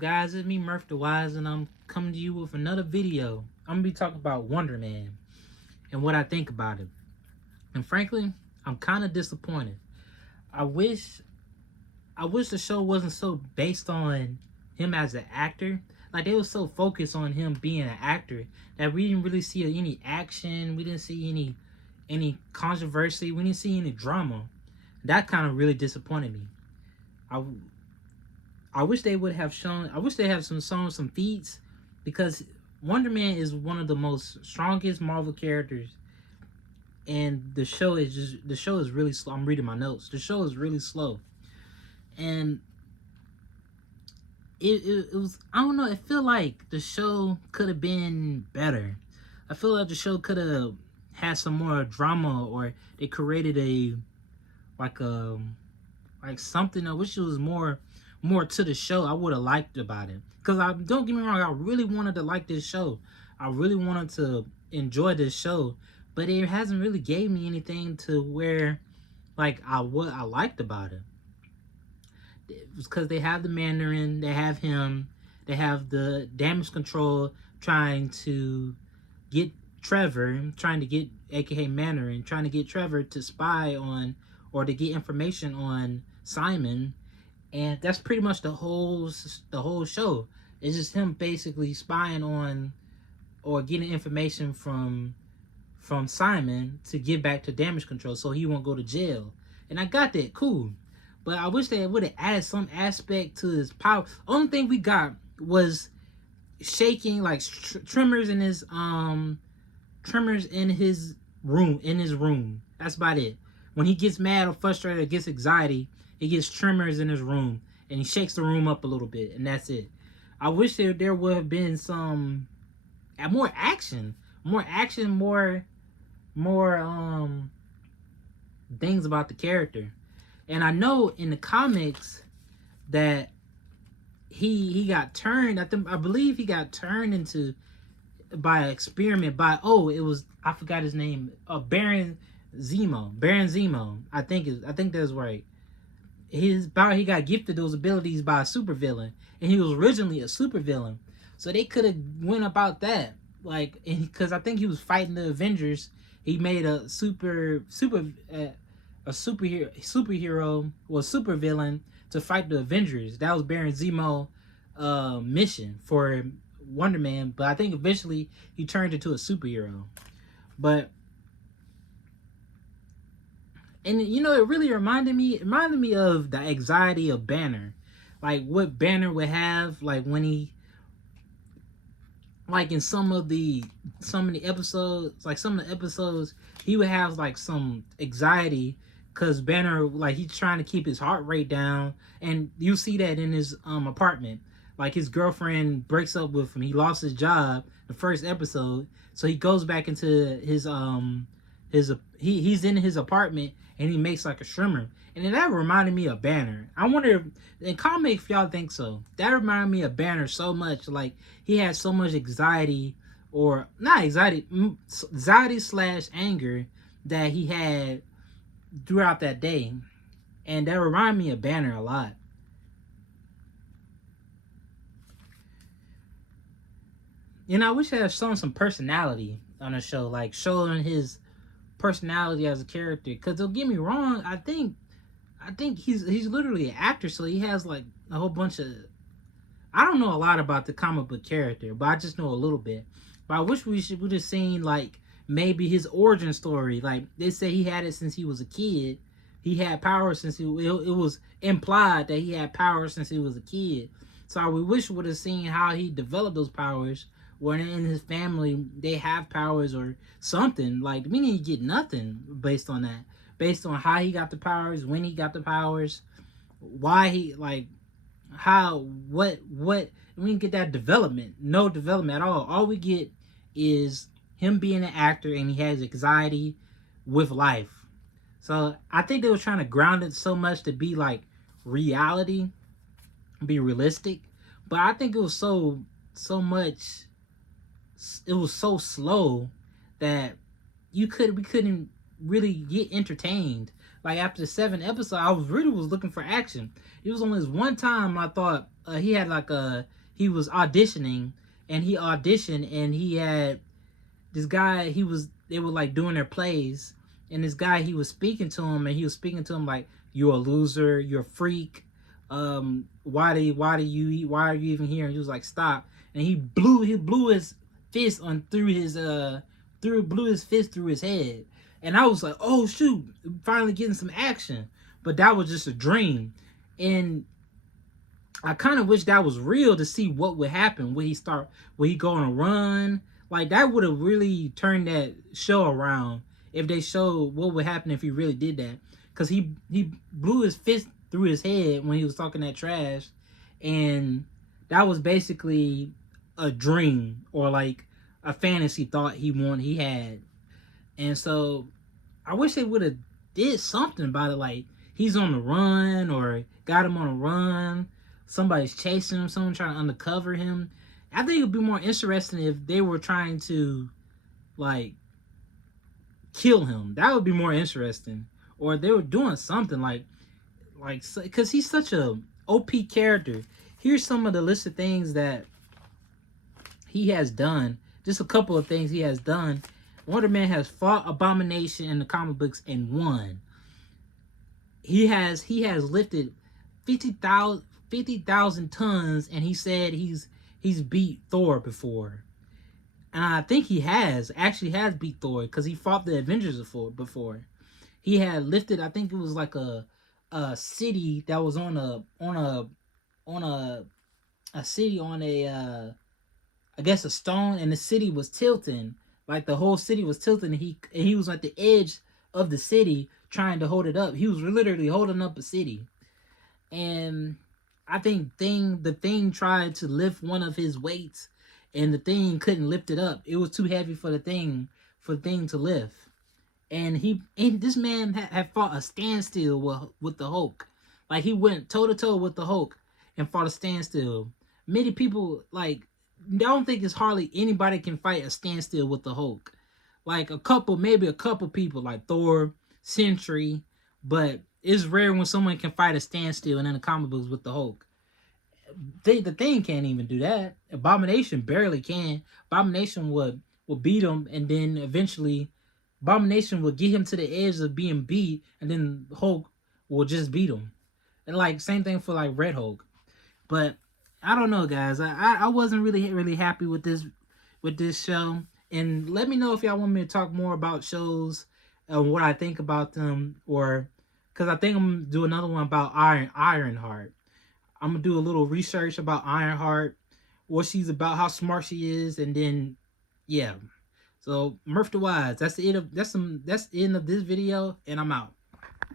Guys, it's me, Murph the Wise, and I'm coming to you with another video. I'm gonna be talking about Wonder Man and what I think about it. And frankly, I'm kind of disappointed. I wish, I wish the show wasn't so based on him as an actor. Like they were so focused on him being an actor that we didn't really see any action. We didn't see any controversy. We didn't see any drama. That kind of really disappointed me. I I wish they would have shown. I wish they have shown some feats, because Wonder Man is one of the most strongest Marvel characters, and the show is really slow. I'm reading my notes. The show is really slow, and it was, I don't know. I feel like the show could have been better. I feel like the show could have had some more drama, or they created a like a like something. I wish it was more to the show. I would have liked about it, because I don't get me wrong, I really wanted to like this show. I really wanted to enjoy this show, but it hasn't really gave me anything to where like what I liked about it. It's because they have the Mandarin, they have him, they have the damage control trying to get Trevor, trying to get AKA Mandarin, trying to get Trevor to spy on, or to get information on Simon. And that's pretty much the whole show. It's just him basically spying on, or getting information from Simon to get back to damage control so he won't go to jail. And I got that, cool. But I wish they would have added some aspect to his power. Only thing we got was shaking, like tremors in his room. That's about it. When he gets mad or frustrated or gets anxiety, he gets tremors in his room, and he shakes the room up a little bit, and that's it. I wish there would have been some more action, more things about the character. And I know in the comics that he got turned. I believe he got turned into, by an experiment by, it was, I forgot his name, Baron Zemo. I think that's right. He got gifted those abilities by a supervillain, and he was originally a supervillain. So they could have went about that, like, because I think he was fighting the Avengers. He made a superhero, or supervillain, to fight the Avengers. That was Baron Zemo mission for Wonder Man. But I think eventually he turned into a superhero. But, and it really reminded me of the anxiety of Banner, like what Banner would have, like when he, like in some of the episodes, he would have like some anxiety, because Banner, like, he's trying to keep his heart rate down. And you see that in his apartment. Like, his girlfriend breaks up with him. He lost his job the first episode, so he goes back into he's in his apartment, and he makes like a shrimmer. And then that reminded me of Banner. I wonder if in comics, if y'all think so. That reminded me of Banner so much. Like, he had so much anxiety, or not anxiety slash anger that he had throughout that day. And that reminded me of Banner a lot. I wish I had shown some personality on the show, like showing his personality as a character. Because don't get me wrong, I think he's literally an actor, so he has like a whole bunch of. I don't know a lot about the comic book character, but I just know a little bit. But I wish would have seen like maybe his origin story. Like, they say he had it since he was a kid. He had power since it was implied that he had power since he was a kid. So I wish we would have seen how he developed those powers. When in his family they have powers or something. Like, we didn't get nothing based on that. Based on how he got the powers, when he got the powers, why he, like, how, what, we didn't get that development. No development at all. All we get is him being an actor, and he has anxiety with life. So I think they were trying to ground it so much to be like reality, be realistic. But I think it was so much, it was so slow that we couldn't really get entertained. Like, after the 7th episode, I was looking for action. It was only this one time I thought he had like a he was auditioning, and he auditioned, and he had this guy. They were like doing their plays, and this guy, he was speaking to him, and he was speaking to him like, "You're a loser, you're a freak. Why are you even here?" And he was like, "Stop!" And he blew his fist on blew his fist through his head. And I was like, "Oh shoot, finally getting some action." But that was just a dream, and I kind of wish that was real to see what would happen. Would he go on a run? Like, that would have really turned that show around if they showed what would happen if he really did that. Because he blew his fist through his head when he was talking that trash, and that was basically a dream, or like a fantasy thought he had. And so I wish they would have did something about it. Like, he's on the run, or got him on a run. Somebody's chasing him. Someone trying to undercover him. I think it would be more interesting if they were trying to, like, kill him. That would be more interesting. Or they were doing something like, because he's such a OP character. Here's some of the list of things that he has done. Just a couple of things he has done. Wonder Man has fought Abomination in the comic books and won. He has lifted 50,000 tons, and he said he's beat Thor before. And I think he has beat Thor, because he fought the Avengers before. He had lifted, I think it was like a city that was on a city on a I guess a stone, and the city was tilting. Like, the whole city was tilting, and he was at the edge of the city trying to hold it up. He was literally holding up a city. And I think the Thing tried to lift one of his weights, and the Thing couldn't lift it up. It was too heavy for the Thing to lift. And this man had fought a standstill with the Hulk. Like, he went toe to toe with the Hulk and fought a standstill. Many people, like, I don't think it's hardly anybody can fight a standstill with the Hulk. Like, maybe a couple people, like Thor, Sentry, but it's rare when someone can fight a standstill in the comic books with the Hulk. The Thing can't even do that. Abomination barely can. Abomination would beat him, and then eventually Abomination will get him to the edge of being beat, and then Hulk will just beat him. And like, same thing for like Red Hulk. But I don't know, guys. I wasn't really happy with this show. And let me know if y'all want me to talk more about shows and what I think about them, or because I think I'm gonna do another one about Ironheart. I'm gonna do a little research about Ironheart, what she's about, how smart she is, and then yeah. So Murph the Wise. That's the end of this video, and I'm out.